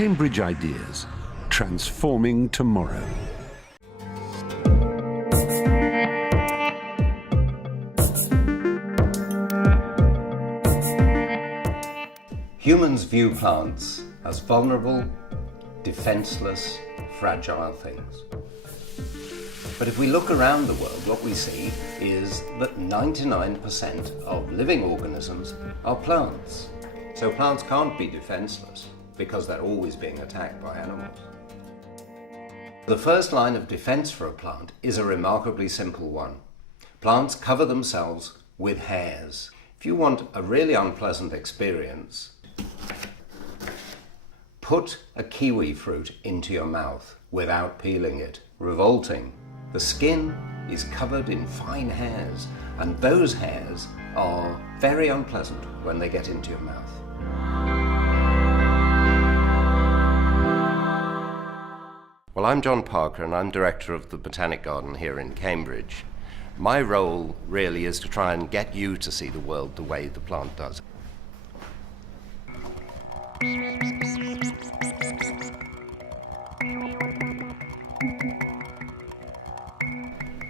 Cambridge Ideas, transforming tomorrow. Humans view plants as vulnerable, defenseless, fragile things. But if we look around the world, what we see is that 99% of living organisms are plants. So plants can't be defenseless because they're always being attacked by animals. The first line of defense for a plant is a remarkably simple one. Plants cover themselves with hairs. If you want a really unpleasant experience, put a kiwi fruit into your mouth without peeling it. Revolting. The skin is covered in fine hairs, and those hairs are very unpleasant when they get into your mouth. Well, I'm John Parker, and I'm director of the Botanic Garden here in Cambridge. My role really is to try and get you to see the world the way the plant does.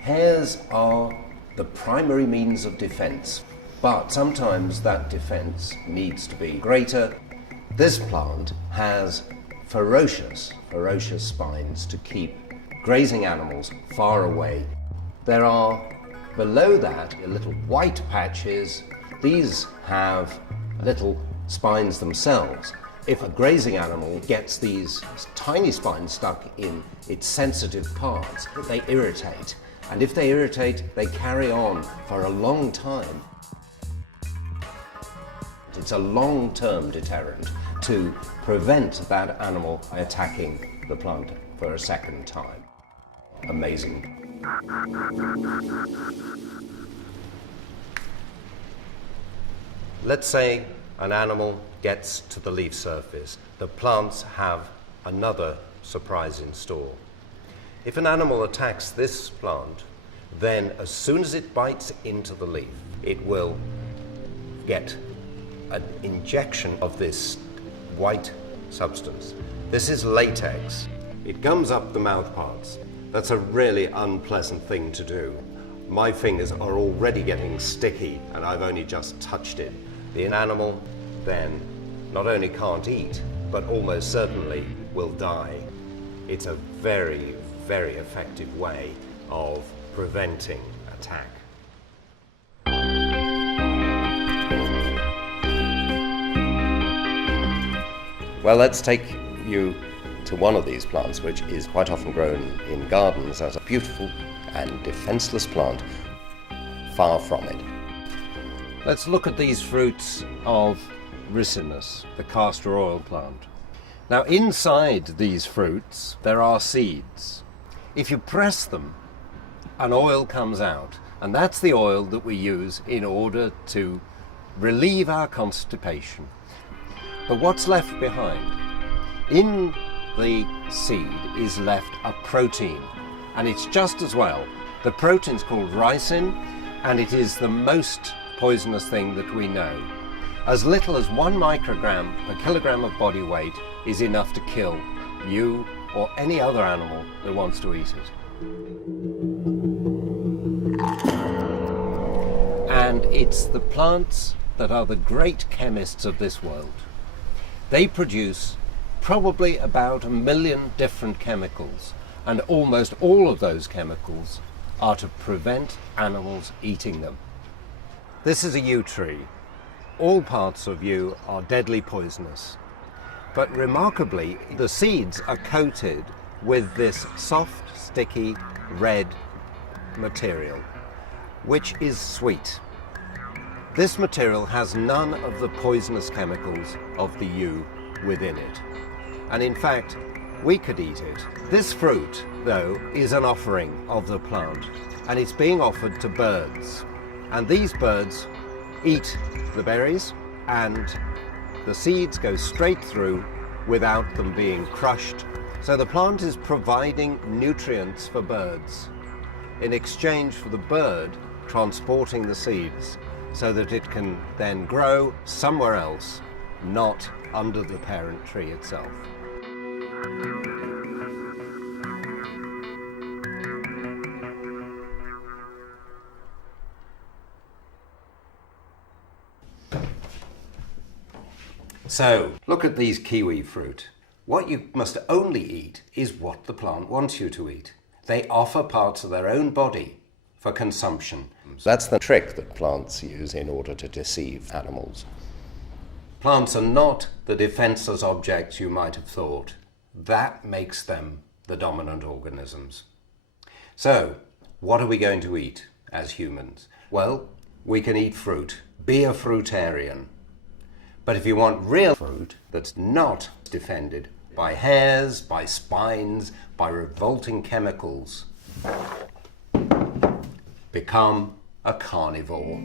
Hairs are the primary means of defense, but sometimes that defense needs to be greater. This plant has ferocious spines to keep grazing animals far away. There are below that little white patches. These have little spines themselves. If a grazing animal gets these tiny spines stuck in its sensitive parts, they irritate. And if they irritate, they carry on for a long time. It's a long-term deterrent to prevent that animal attacking the plant for a second time. Amazing. Let's say an animal gets to the leaf surface. The plants have another surprise in store. If an animal attacks this plant, then as soon as it bites into the leaf, it will get an injection of this white substance. This is latex. It gums up the mouth parts. That's a really unpleasant thing to do. My fingers are already getting sticky and I've only just touched it. The animal then not only can't eat, but almost certainly will die. It's a very, very effective way of preventing attack. Well, let's take you to one of these plants, which is quite often grown in gardens as a beautiful and defenseless plant. Far from it. Let's look at these fruits of ricinus, the castor oil plant. Now, inside these fruits, there are seeds. If you press them, an oil comes out, and that's the oil that we use in order to relieve our constipation. But what's left behind? In the seed is left a protein, and it's just as well. The protein's called ricin, and it is the most poisonous thing that we know. As little as 1 microgram per kilogram of body weight is enough to kill you or any other animal that wants to eat it. And it's the plants that are the great chemists of this world. They produce probably about 1 million different chemicals, and almost all of those chemicals are to prevent animals eating them. This is a yew tree. All parts of yew are deadly poisonous, but remarkably, the seeds are coated with this soft, sticky, red material, which is sweet. This material has none of the poisonous chemicals of the yew within it. And in fact, we could eat it. This fruit, though, is an offering of the plant, and it's being offered to birds. And these birds eat the berries, and the seeds go straight through without them being crushed. So the plant is providing nutrients for birds in exchange for the bird transporting the seeds so that it can then grow somewhere else, not under the parent tree itself. So, look at these kiwi fruit. What you must only eat is what the plant wants you to eat. They offer parts of their own body for consumption. That's the trick that plants use in order to deceive animals. Plants are not the defenseless objects you might have thought. That makes them the dominant organisms. So, what are we going to eat as humans? Well, we can eat fruit. Be a fruitarian. But if you want real fruit that's not defended by hairs, by spines, by revolting chemicals, become a carnivore.